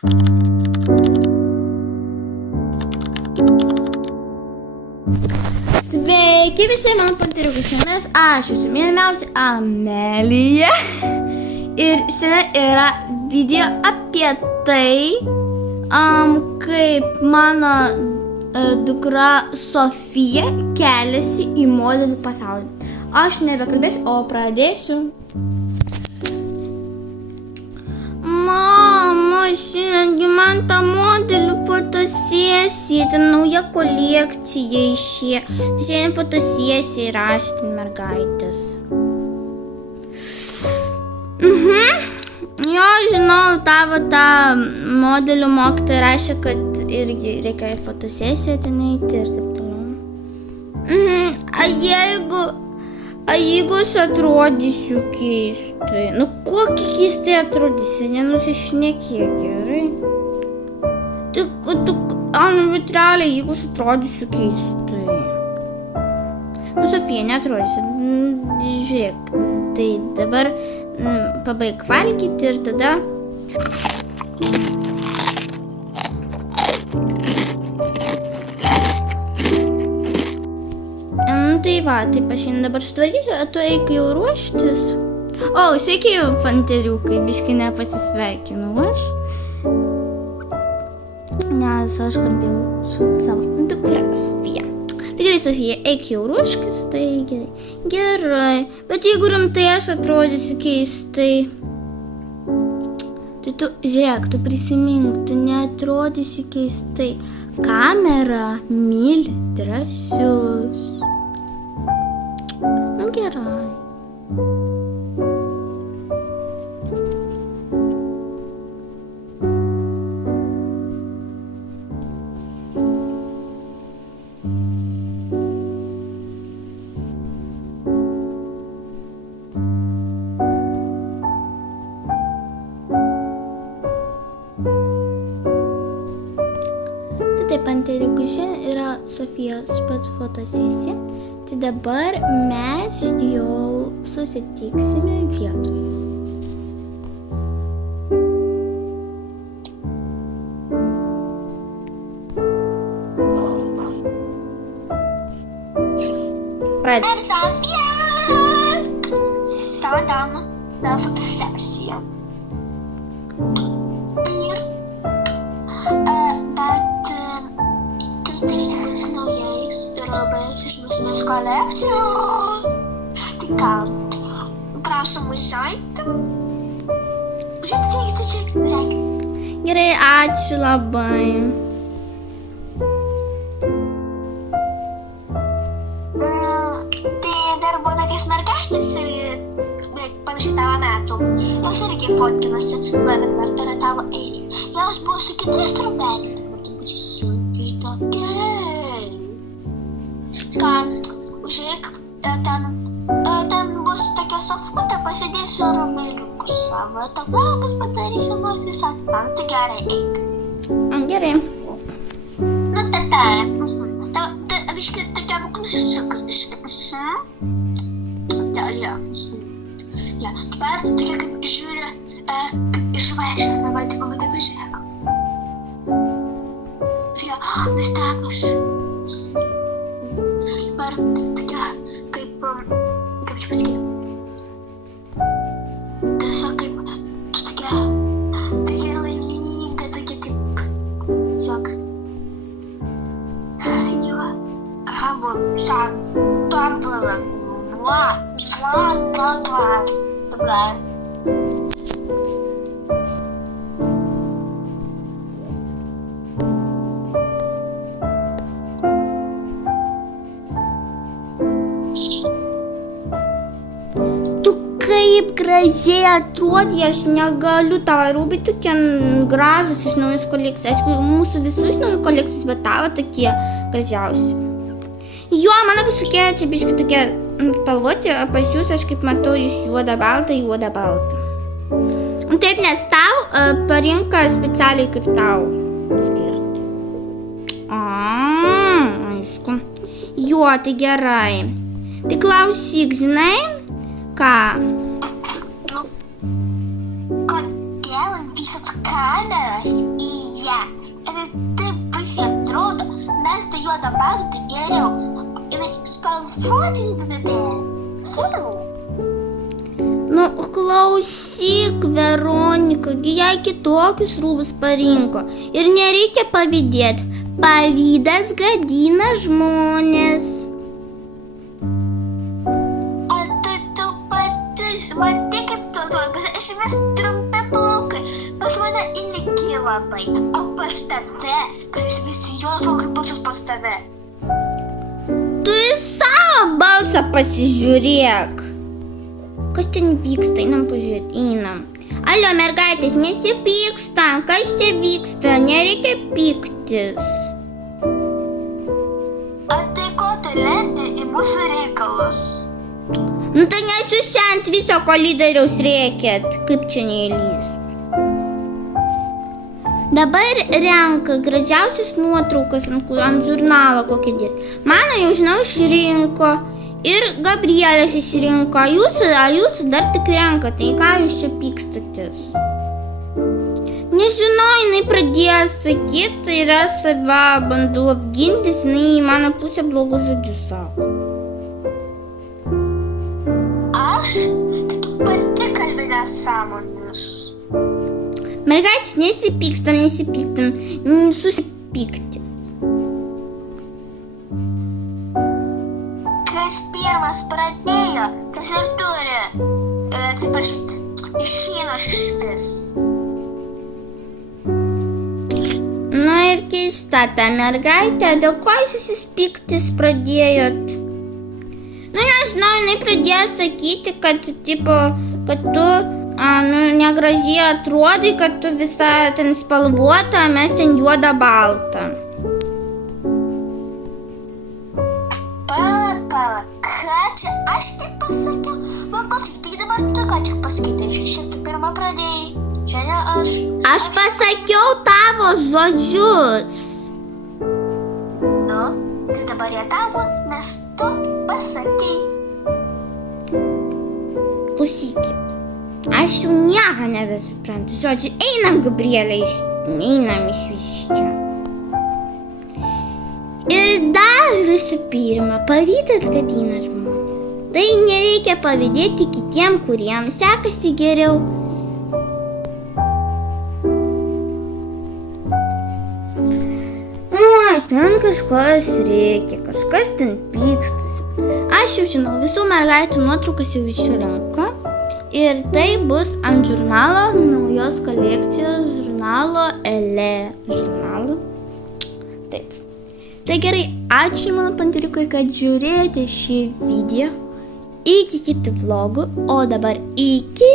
Sveiki visi mano panteriukai, su jumis aš jūsų mylimiausia Amelija. Ir šiandien yra video apie tai, kaip mano dukra Sofija keliasi į modelių pasaulį. Aš nebekalbėsiu, o pradėsiu. Mama, šiandien man ta modelių fotosesija, ten nauja kolekcija išėjo. Šiandien fotosesija rašė ten mergaitės. Jo, žinau, tavo ta modelių mokytoja rašė, kad irgi reikia į fotosesiją ten eiti ir taip toliau. Jeigu aš atrodysiu keistai, kokį keistai atrodysi, nenusišnekėk, gerai? Bet realiai, jeigu aš atrodysiu keistai. Sofija, neatrodysi, žiūrėk, tai dabar pabaig valgyti ir tada... Tai va, taip aš šiandien dabar sutvarkysiu, o tu eik jau ruoštis. O, sveiki, panteriukai, biškai nepasisveikinu aš. Nes aš kalbėjau su savo dukra Sofija. Tai gerai, Sofija, eik jau ruoškis, tai gerai. Gerai, bet jeigu rimtai aš atrodysiu keistai, tai tu, žiūrėk, tu prisimink, tu neatrodysi keistai. Kamera myli drąsius. Gerai. Taip, panteriukai, šiandien yra Sofijos fotosesija. Tai dabar mes jau susitiksime vietoje. Pradėm. Sofija! Tavo dama, na fotosesija. Baigsis kolekcijos. Tai ką? Prašom užžaiti. Užžaiti. Gerai, ačiū labai. Tai dar buvo tokias mergaitės ir panašiai tavo metų. Jos irgi fotkinasi, bet yra tavo eilė. Jos buvo su kitais trumpelėmis. Ką, žiūrėk, ten bus tokia sofutė, pasėdėsiu rameliukus savo, tabakus padarysiu nors visą tą, tai gerai, eik. Gerai. Biškai tokia būk nusisukas, biškai. Ja, dabar tokia kaip žiūri, kaip išvaikštas, dabar tik pamatai, pažiūrėk. Nustebus. Dabar tokia kaip čia pasakyti. Tiesiog kaip, tu tokia laiminga, tokia kaip, tiesiog. Jo, tobula. Dabar. Kaip gražiai atrodė, aš negaliu tavo rūbai tokie gražus iš naujos kolekcijos. Aišku, mūsų visų iš naujų kolekcijos, bet tavo tokie gražiausi. Jo, mano kažkokie čia biškai tokie spalvoti, pas jūs aš kaip matau, jūs juoda balta. Taip, nes tau parinka specialiai kaip tau skirti. Aišku. Jo, tai gerai. Tai klausyk, žinai, ką? Kodėl visos kameros taip visi atrodo, mes tai juodą baltą, tai geriau. Ir spalvoti dvidėlį. Nu, klausyk, Veronika, gi jai kitokius rūbus parinko. Ir nereikia pavydėti. Pavydas gadina žmonės. O tai tu pati, matai kaip tu atrodo, aš vis trumpi plaukai, pas mane ilgi labai, o pas tave, pas aš visi jos plaukai pačius pas tave. Tu į savo balsą pasižiūrėk. Kas ten vyksta, einam pažiūrėti, einam. Alio, mergaitės, nesipykstam, kas čia vyksta, nereikia pyktis. O tai ko tu lendi į mūsų reikalus? Nu tai nes jūs čia ant viso kolidoriaus rėkėt, kaip čia neįlys. Dabar renka gražiausias nuotraukas ant žurnalo kokį dės. Mano jau žinau išrinko ir Gabrielės išrinko, jūsų dar tik renka, tai ką jūs čia pykstatės? Nežinau, jinai pradėjo sakyti, tai yra save bandau apgintis, jinai į mano pusę blogus žodžius sako. Aš? Tai tu pati kalbi nesąmonės. Mergaitės, nesipykstam, susipyktis. Kas pirmas pradėjo, tas ir turi, atsiprašyti, išeina išvis. Na ir keista ta mergaitė, dėl ko jūs pyktis pradėjot? Nu nežinau, jinai pradėjo sakyti, kad tu negražiai atrodai, kad tu visa ten spalvota, mes ten juoda balta. Pala, ką čia aš taip pasakiau? Va, ko tik dabar tu ką tik pasakyti, šiek tiek pirmą pradėjai, čia ne aš. Aš pasakiau tavo žodžius. Nu, tai dabar jie tavo, nes tu pasakei. Klausyki, aš jau nieko nebesuprantu. Žodžiu, einam, Gabrielė, einam iš čia. Ir dar visų pirma, pavydas gadina žmonės. Tai nereikia pavydėti kitiem, kuriems sekasi geriau. Ten kažkas reikia, kažkas ten pykstasi. Aš jau žinau, visų mergaičių nuotraukas jau išrinko. Ir tai bus ant žurnalo, naujos kolekcijos žurnalo Elė. Žurnalo. Taip. Tai gerai, ačiū mano panteriukai, kad žiūrėjote šį video. Iki kitų vlogų, o dabar iki